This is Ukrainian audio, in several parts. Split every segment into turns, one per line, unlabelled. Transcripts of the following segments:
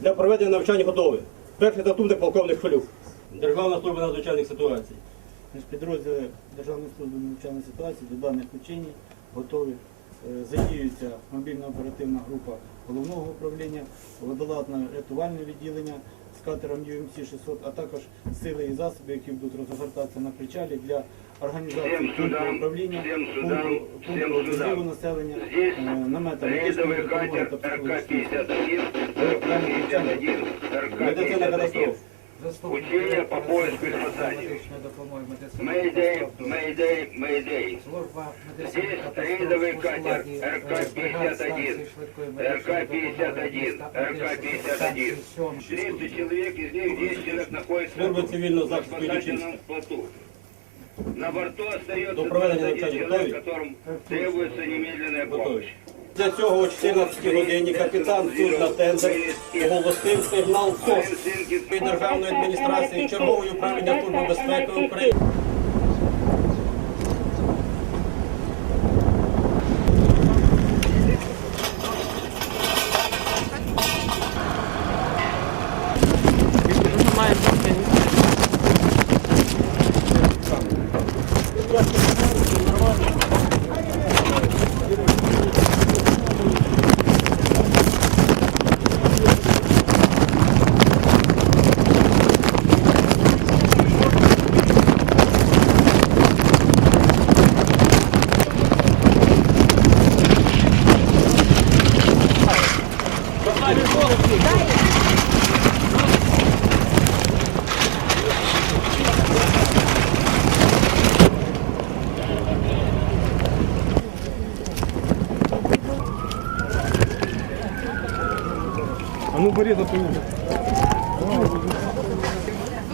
для проведення навчань готові. Перший заступник полковник Шулюк. Державна служба надзвичайних ситуацій.
Підрозділи Державної служби надзвичайних ситуації до даних учень готові. Е, Задіюється мобільна оперативна група головного управління, водолазне рятувальне відділення з катером UMC 600, а також сили і засоби, які будуть розгортатися на причалі для організації пункту управління, пункту,
всім
населення, е, намета
рейдовый
допомоги та психологічної
РК-51, РК-51,
Медицина
РК-51.
катастроф.
Учения по поиску и спасанию. Мейдей, Мейдей, Мейдей. Здесь рейдовый катер. РК-51, РК-51, РК-51. 30 человек, из них 10 человек находится на спасательном плоту. На борту остается
До
21 человек, которым требуется немедленная помощь.
Для цього о 14 годині капітан судна тендер оголосив сигнал СОС від державної адміністрації чергової управління Служби безпеки України.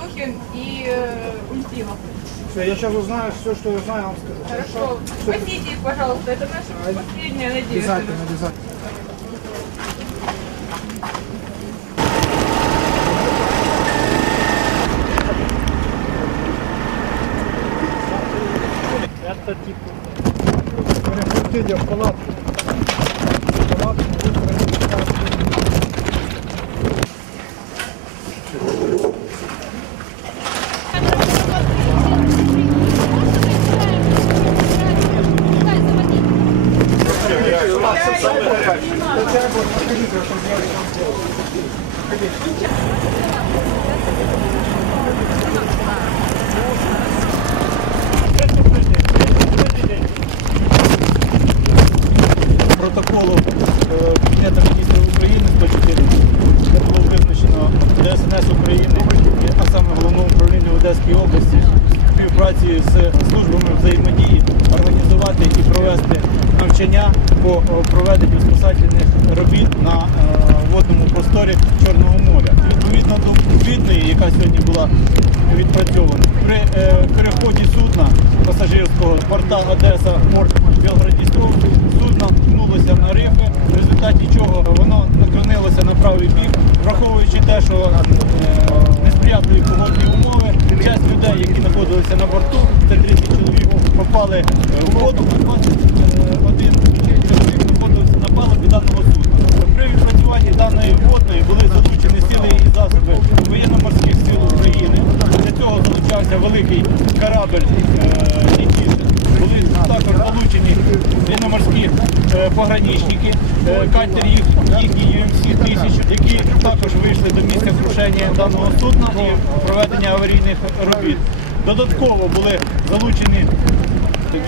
Духин и э, Ультимов.
Все, я сейчас узнаю все, что я знаю, я вам скажу.
Хорошо. Спасите их, пожалуйста. Это наша последняя надежда.
Обязательно, обязательно. Переходите в палатку. В палатку,
протоколу е, Кабінету міністрів України 104, де було визначено ДСНС України, а саме головному управлінню в Одеській області, в співпраці з службами взаємодії організувати і провести навчання по е, проведенню спасательних робіт на е, водному просторі Чорного моря. Відповідно до відповідної, яка сьогодні була відпрацьована, при е, переході судна пасажирського порта Одеса Порт Білгород-Дністровськ судно ткнулося на рифи, в результаті чого воно наклонилося на правий бік, враховуючи те, що е, погодні умови, часть людей, які знаходилися на борту, це 30 чоловік, попали е, у воду, а 21 чоловік знаходилися на палубі даного судна. При відпрацюванні даної водної були залучені сили і засоби воєнно-морських сил України. Для цього залучався великий корабль е, Були також залучені воєнно-морські е, пограничники, е, катер їх, їхній UMC 1000, які також вийшли до місця крушення даного судна і проведення аварійних робіт. Додатково були залучені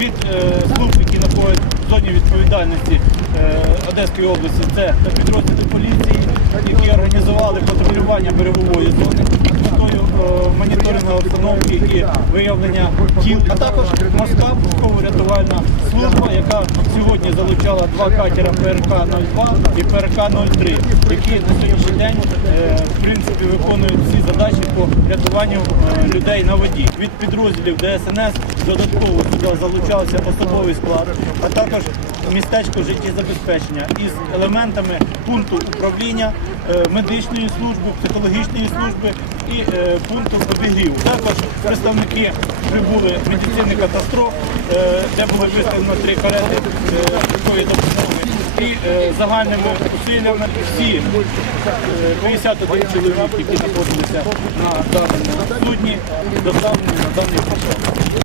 від е, служб, які знаходять в зоні відповідальності е, Одеської області, це підрозділи поліції, які організували патрулювання берегової зони з метою е, моніторингу обстановки і виявлення тіл, а також морська військово-рятувальна служба, яка сьогодні залучала два катера ПРК-02 і ПРК-03, які на сьогоднішній день е, в принципі виконують всі задачі по рятуванню е, людей на воді. Від підрозділів ДСНС додатково сюди залучався особовий склад, а також містечко життєзабезпечення із елементами пункту управління, е, медичної служби, психологічної служби і пункту обігріву. Також представники прибули медицини катастроф, е, де було виставлено три карети такої допомоги. І е, загальними усиллями всі е, 51 чоловік, які знаходилися на даному судні, доставлені на даний портал.